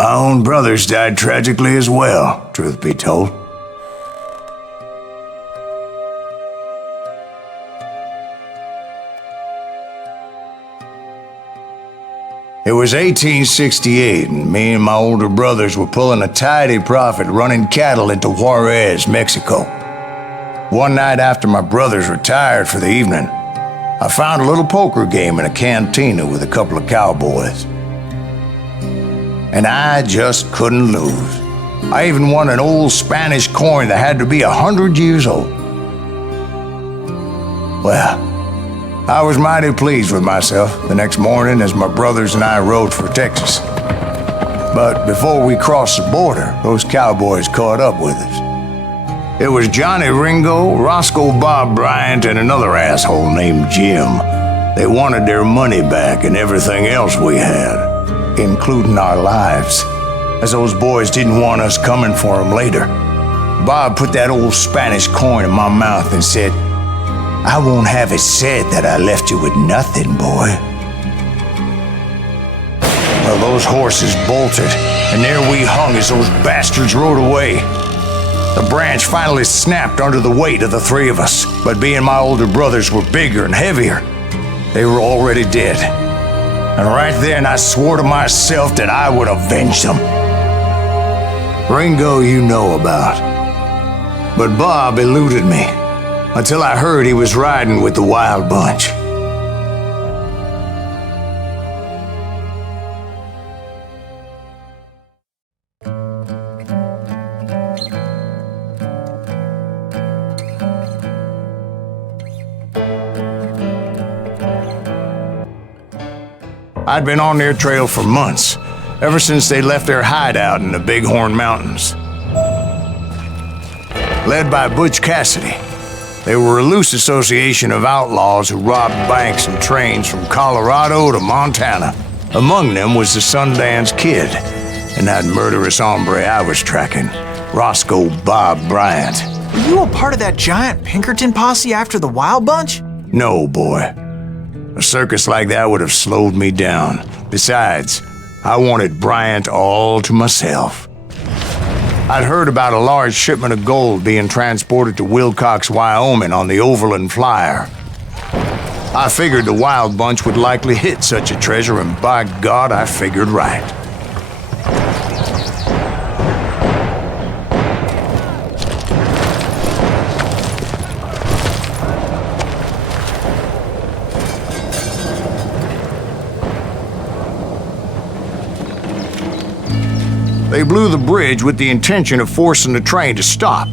My own brothers died tragically as well, truth be told. It was 1868, and me and my older brothers were pulling a tidy profit running cattle into Juarez, Mexico. One night after my brothers retired for the evening, I found a little poker game in a cantina with a couple of cowboys. And I just couldn't lose. I even won an old Spanish coin that had to be 100 years old. Well, I was mighty pleased with myself the next morning as my brothers and I rode for Texas. But before we crossed the border, those cowboys caught up with us. It was Johnny Ringo, Roscoe Bob Bryant, and another asshole named Jim. They wanted their money back and everything else we had, including our lives, as those boys didn't want us coming for them later. Bob put that old Spanish coin in my mouth and said, "I won't have it said that I left you with nothing, boy." Well, those horses bolted, and there we hung as those bastards rode away. The branch finally snapped under the weight of the three of us, but being my older brothers were bigger and heavier, they were already dead. And right then I swore to myself that I would avenge them. Ringo you know about, but Bob eluded me until I heard he was riding with the Wild Bunch. I'd been on their trail for months, ever since they left their hideout in the Bighorn Mountains. Led by Butch Cassidy, they were a loose association of outlaws who robbed banks and trains from Colorado to Montana. Among them was the Sundance Kid and that murderous hombre I was tracking, Roscoe Bob Bryant. Were you a part of that giant Pinkerton posse after the Wild Bunch? No, boy. A circus like that would have slowed me down. Besides, I wanted Bryant all to myself. I'd heard about a large shipment of gold being transported to Wilcox, Wyoming on the Overland Flyer. I figured the Wild Bunch would likely hit such a treasure, and by God, I figured right. They blew the bridge with the intention of forcing the train to stop.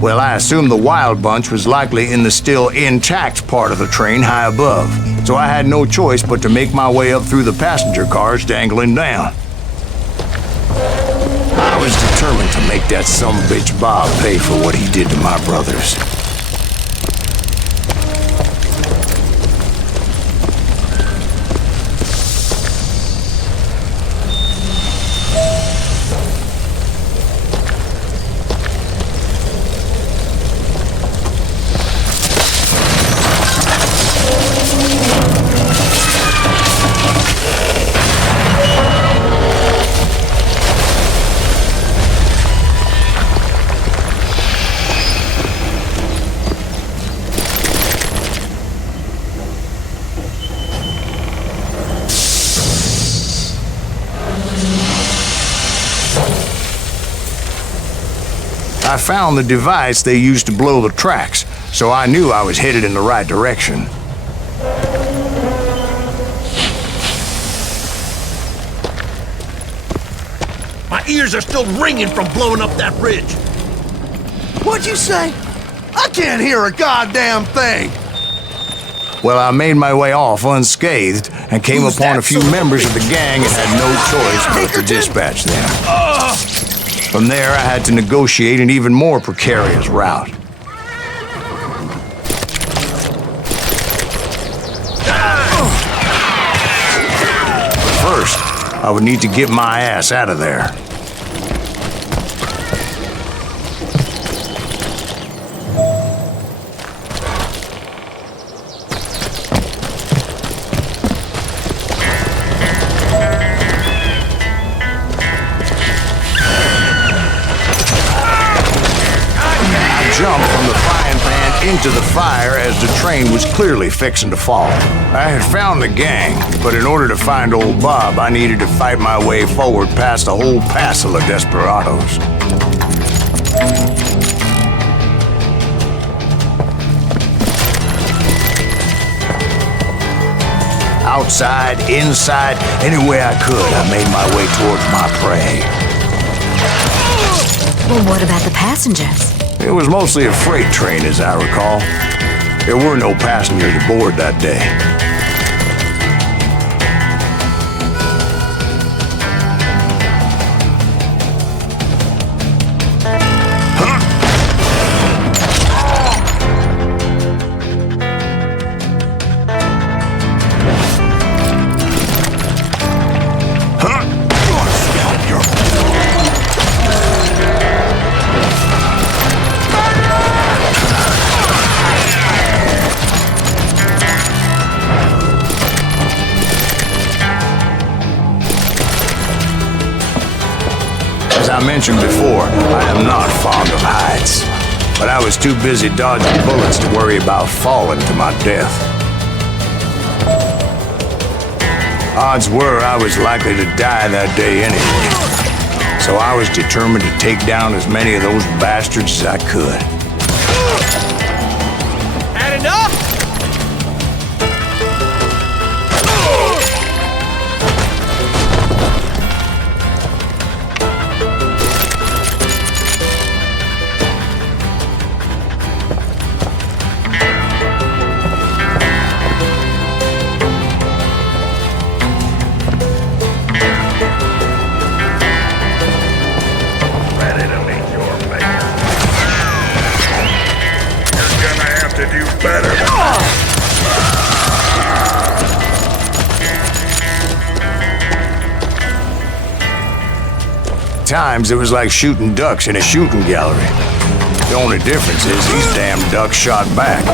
Well, I assumed the Wild Bunch was likely in the still intact part of the train high above, so I had no choice but to make my way up through the passenger cars dangling down. I was determined to make that sumbitch Bob pay for what he did to my brothers. I found the device they used to blow the tracks, so I knew I was headed in the right direction. My ears are still ringing from blowing up that bridge. What'd you say? I can't hear a goddamn thing! Well, I made my way off unscathed and came upon a few members of the gang and had no choice but to dispatch them. From there, I had to negotiate an even more precarious route. But first, I would need to get my ass out of there. into the fire as the train was clearly fixing to fall. I had found the gang, but in order to find old Bob, I needed to fight my way forward past a whole passel of desperados. Outside, inside, any way I could, I made my way towards my prey. Well, what about the passengers? It was mostly a freight train, as I recall. There were no passengers aboard that day. As I mentioned before, I am not fond of heights, but I was too busy dodging bullets to worry about falling to my death. Odds were I was likely to die that day anyway, so I was determined to take down as many of those bastards as I could. Had enough? Times it was like shooting ducks in a shooting gallery. The only difference is these damn ducks shot back.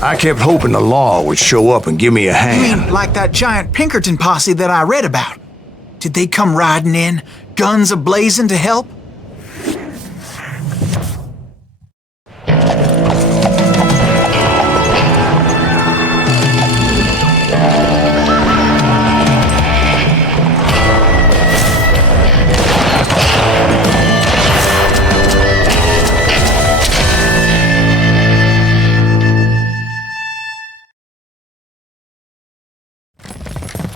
I kept hoping the law would show up and give me a You hand. mean like that giant Pinkerton posse that I read about? Did they come riding in, guns a-blazing to help?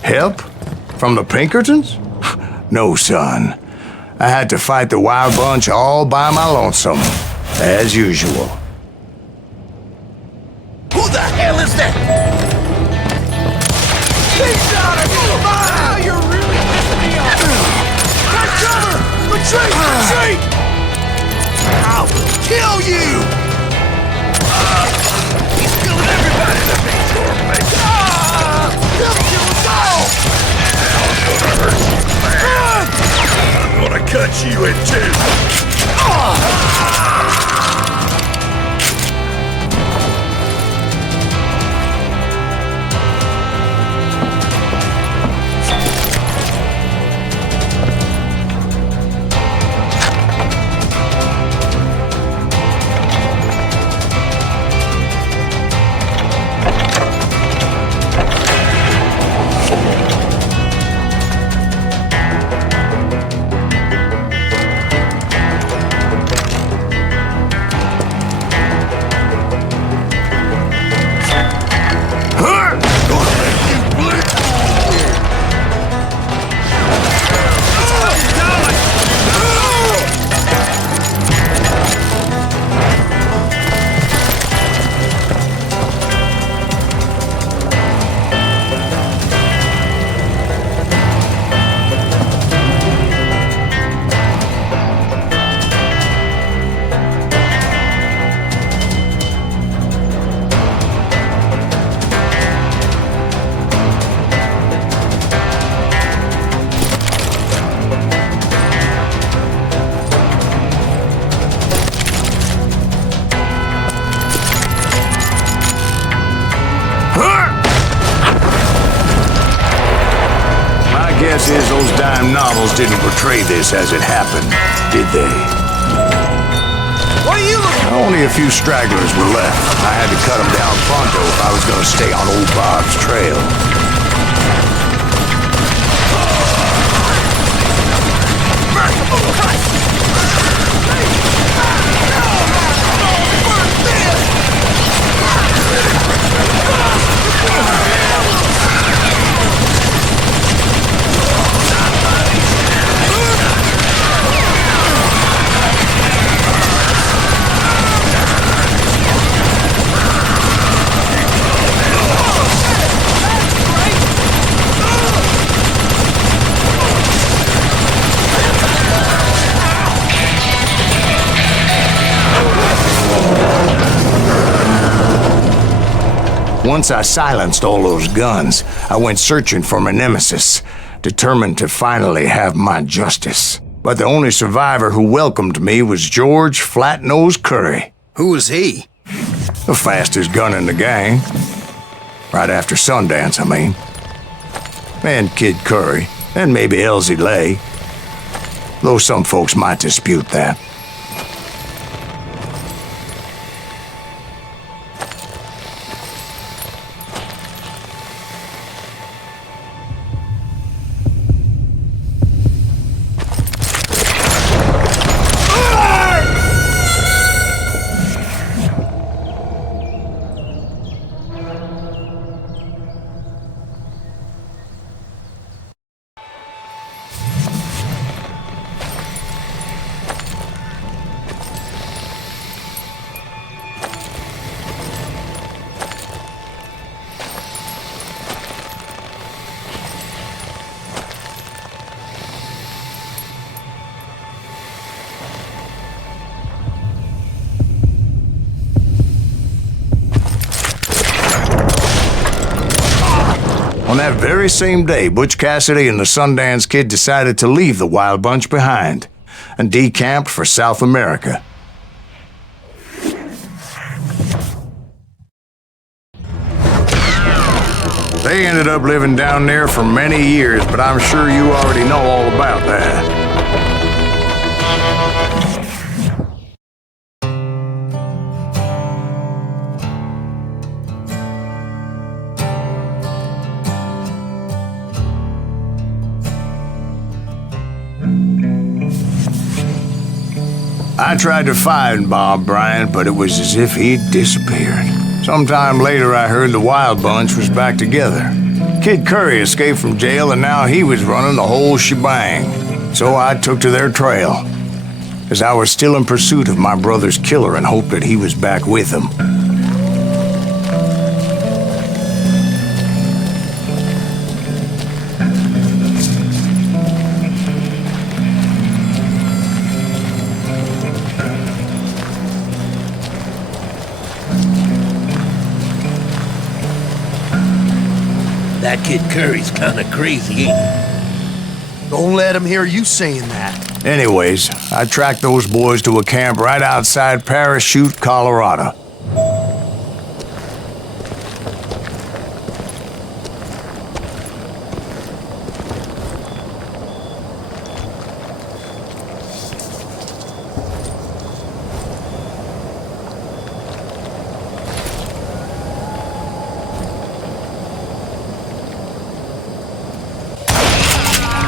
Help? From the Pinkertons? No, son. I had to fight the wild bunch all by my lonesome, as usual. Who the hell is that? He's out of here! Wow, you're really pissing me off! Take cover! Retreat! Retreat! I will kill you! He's killing everybody that makes your face. He'll kill us all! I'm gonna hurt you, man. I'm gonna cut you in two. old-time novels didn't portray this as it happened, did they? What are you looking for? Only a few stragglers were left. I had to cut them down pronto if I was going to stay on old Bob's trail. Once I silenced all those guns, I went searching for my nemesis, determined to finally have my justice. But the only survivor who welcomed me was George Flat-Nose Curry. Who was he? The fastest gun in the gang. Right after Sundance, I mean. And Kid Curry, and maybe Elsie Lay. Though some folks might dispute that. On that very same day, Butch Cassidy and the Sundance Kid decided to leave the Wild Bunch behind and decamped for South America. They ended up living down there for many years, but I'm sure you already know all about that. I tried to find Bob Bryant, but it was as if he'd disappeared. Sometime later, I heard the Wild Bunch was back together. Kid Curry escaped from jail, and now he was running the whole shebang. So I took to their trail, as I was still in pursuit of my brother's killer and hoped that he was back with him. That Kid Curry's kinda crazy, ain't he? Don't let him hear you saying that. Anyways, I tracked those boys to a camp right outside Parachute, Colorado.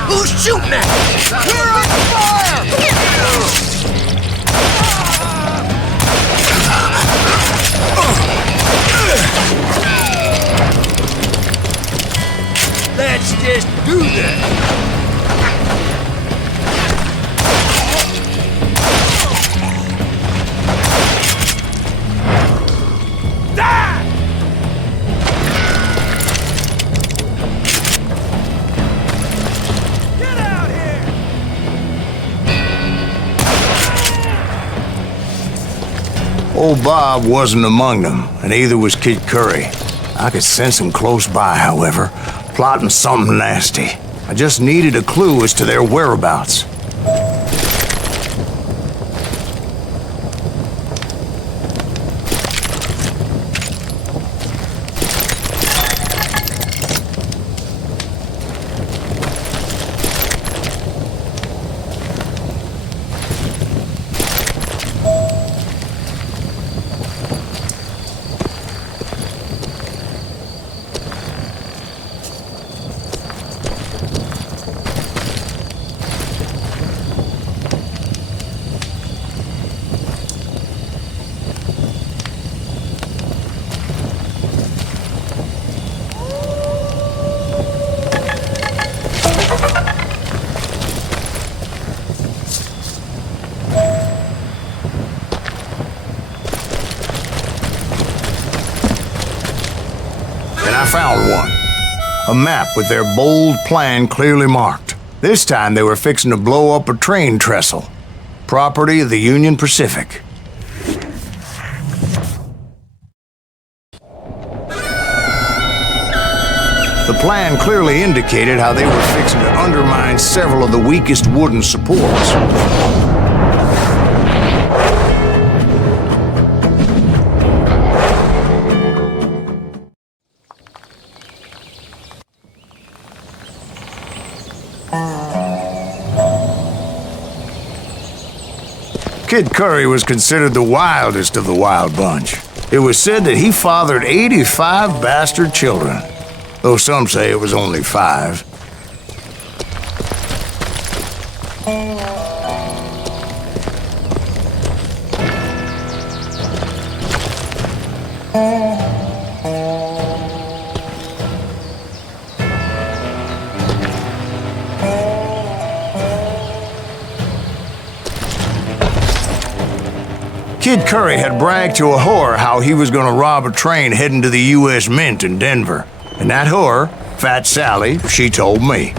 Who's shooting at you? We're on fire! Let's just do that. Old Bob wasn't among them, and neither was Kid Curry. I could sense him close by, however, plotting something nasty. I just needed a clue as to their whereabouts. and I found one. A map with their bold plan clearly marked. This time they were fixing to blow up a train trestle. Property of the Union Pacific. The plan clearly indicated how they were fixing to undermine several of the weakest wooden supports. Kid Curry was considered the wildest of the wild bunch. It was said that he fathered 85 bastard children, though some say it was only 5. Kid Curry had bragged to a whore how he was going to rob a train heading to the U.S. Mint in Denver. And that whore, Fat Sally, she told me.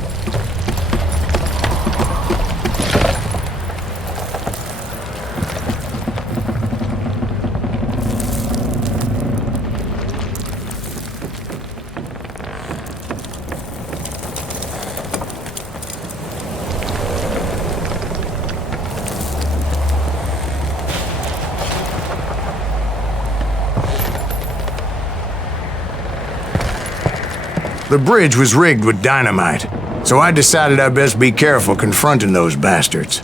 The bridge was rigged with dynamite, so I decided I'd best be careful confronting those bastards.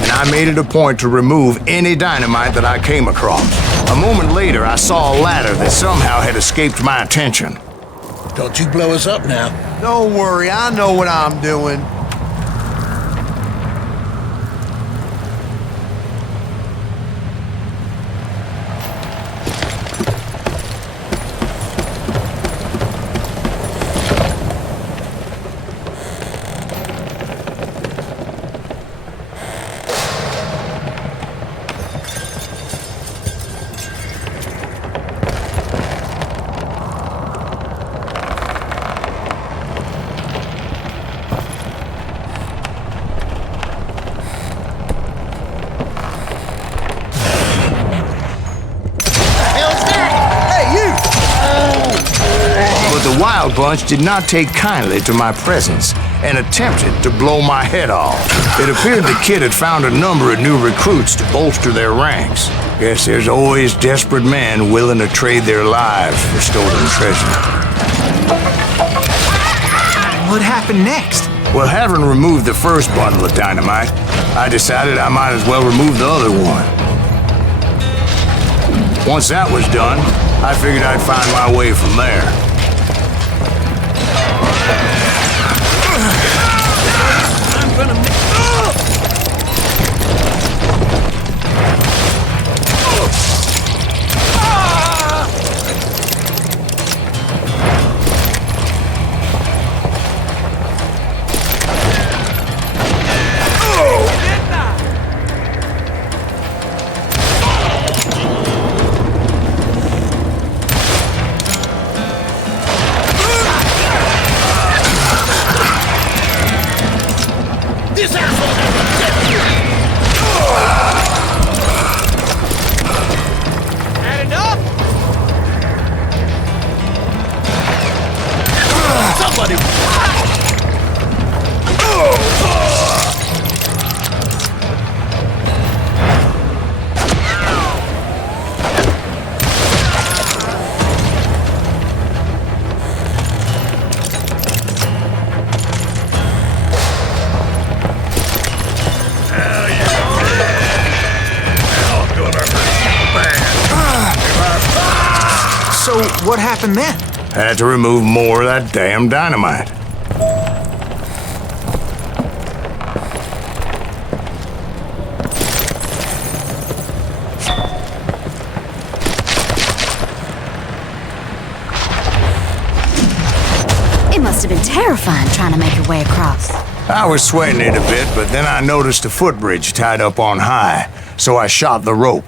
And I made it a point to remove any dynamite that I came across. A moment later, I saw a ladder that somehow had escaped my attention. Don't you blow us up now. Don't worry, I know what I'm doing. The Wild Bunch did not take kindly to my presence and attempted to blow my head off. It appeared the kid had found a number of new recruits to bolster their ranks. Guess there's always desperate men willing to trade their lives for stolen treasure. What happened next? Well, having removed the first bundle of dynamite, I decided I might as well remove the other one. Once that was done, I figured I'd find my way from there. So what happened then? Had to remove more of that damn dynamite. It must have been terrifying trying to make your way across. I was sweating it a bit, but then I noticed a footbridge tied up on high, so I shot the rope.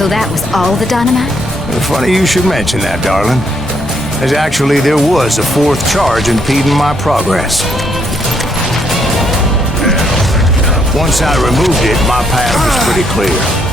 So that was all the dynamite? Funny you should mention that, darling. As actually, there was a fourth charge impeding my progress. Once I removed it, my path was pretty clear.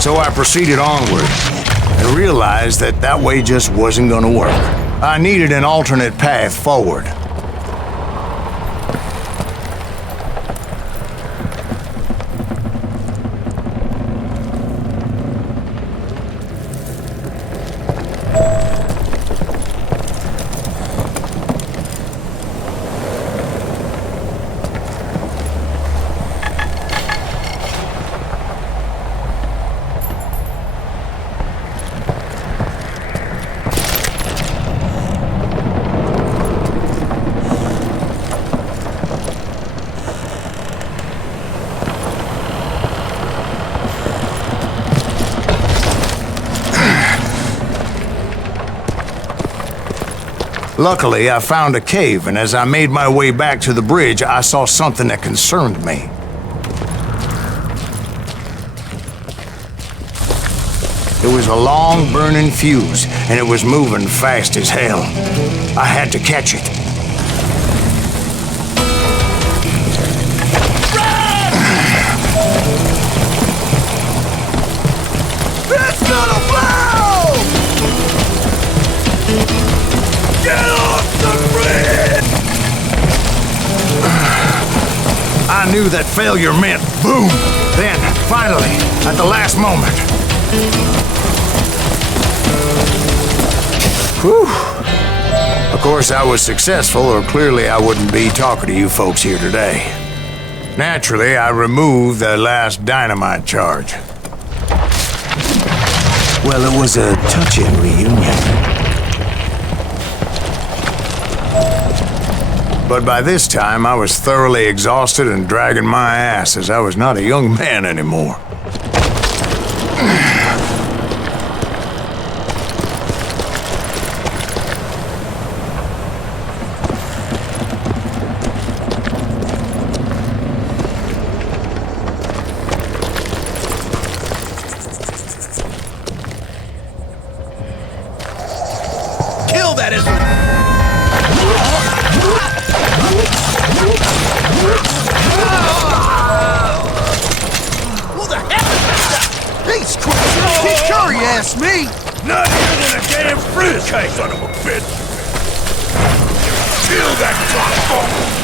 So I proceeded onward and realized that that way just wasn't going to work. I needed an alternate path forward. Luckily, I found a cave, and as I made my way back to the bridge, I saw something that concerned me. It was a long, burning fuse, and it was moving fast as hell. I had to catch it. It's gonna blow! Get off the bridge! I knew that failure meant boom. Then, finally, at the last moment. Whew. Of course, I was successful, or clearly I wouldn't be talking to you folks here today. Naturally, I removed the last dynamite charge. Well, it was a touching reunion. But by this time, I was thoroughly exhausted and dragging my ass, as I was not a young man anymore. Kill that Israel! Who the heck is that? He's crazy! Kid Curry asked me! Not here than a damn fruitcake, son of a bitch! Kill that cockfucker!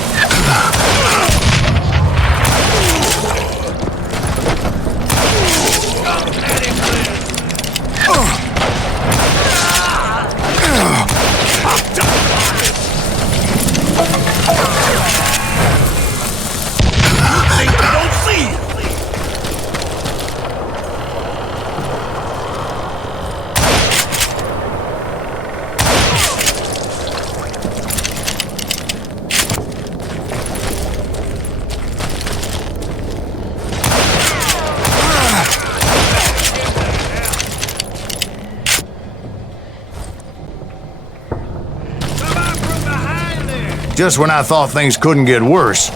Just when I thought things couldn't get worse,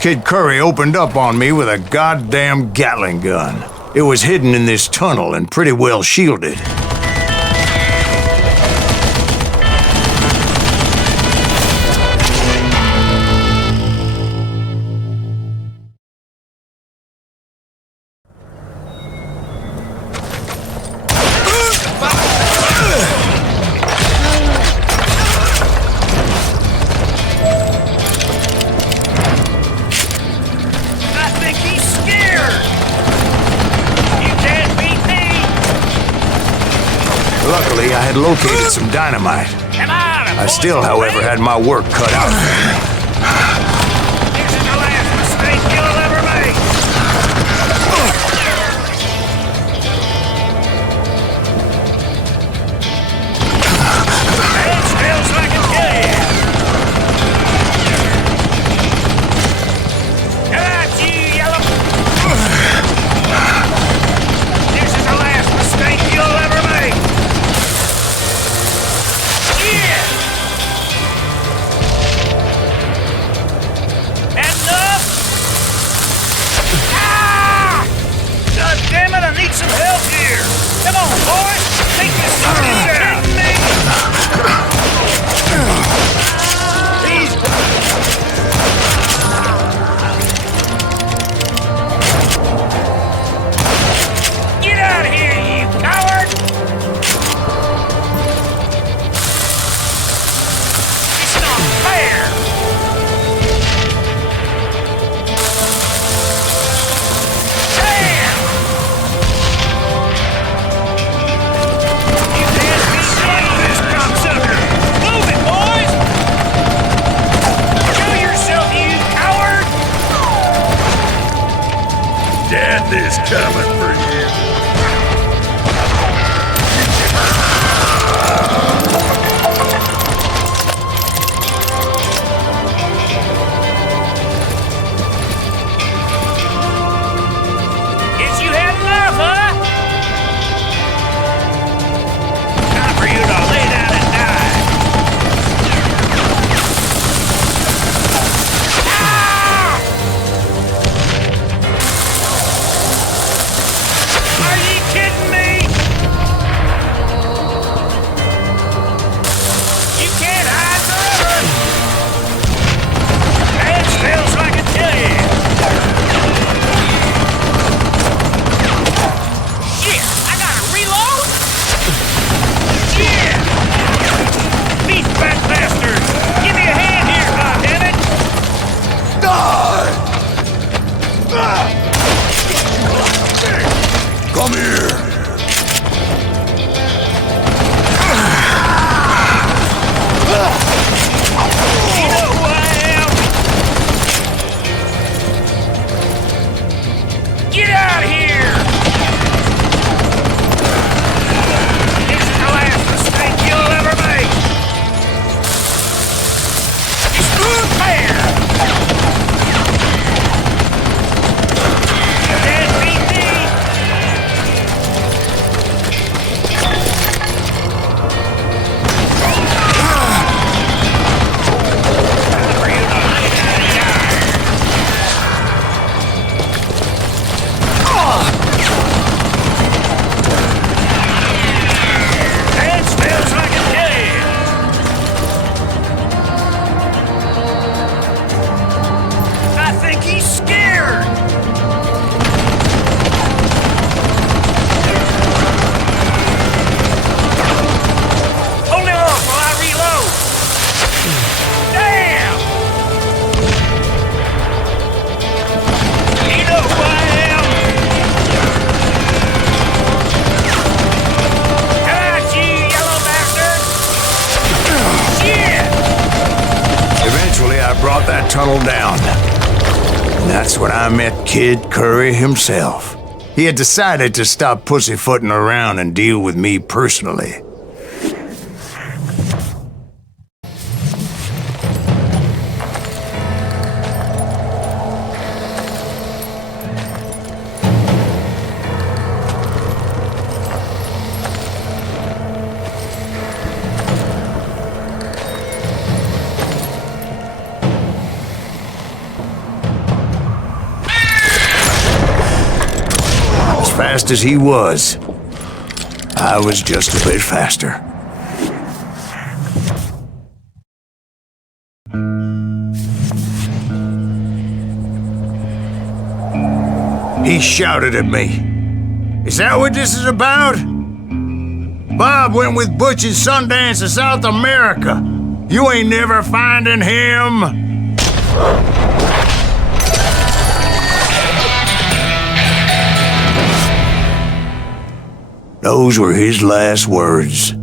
Kid Curry opened up on me with a goddamn Gatling gun. It was hidden in this tunnel and pretty well shielded. Luckily, I had located some dynamite. Come on! I still, however, had my work cut out for me. This is the last mistake you'll ever make! It feels like a kill you! Come on, you yellow! This is the last mistake you'll ever make! Yeah! Enough! Ah! God damn it, I need some help here! Come on, boys! Take this son of a down! These... Get out of here, you coward! It's not fair! Damn! You can't be done with this cocksucker! Move it, boys! Show yourself, you coward! Death is coming for you! Guess you had enough, huh? Time for you to lay down and die. Ah! Are you kidding me? You can't hide forever. That smells like a kill you. Shit! I gotta reload? Shit! Beef fat bastard! Give me a hand here, goddammit! Come here! You know who I am? Get out of here! This is the last mistake you'll ever make! It's fair! You can't beat me! Time for you to lay down and die! That smells like a dead! I think he's scared! Hold him off while I reload! Damn! You know who I am? Come out, you yellow bastard! Shit! Eventually, I brought that tunnel down. And that's when I met Kid Curry himself. He had decided to stop pussyfooting around and deal with me personally. As fast as he was, I was just a bit faster. He shouted at me. Is that what this is about? Bob went with Butch and Sundance to South America. You ain't never finding him. Those were his last words.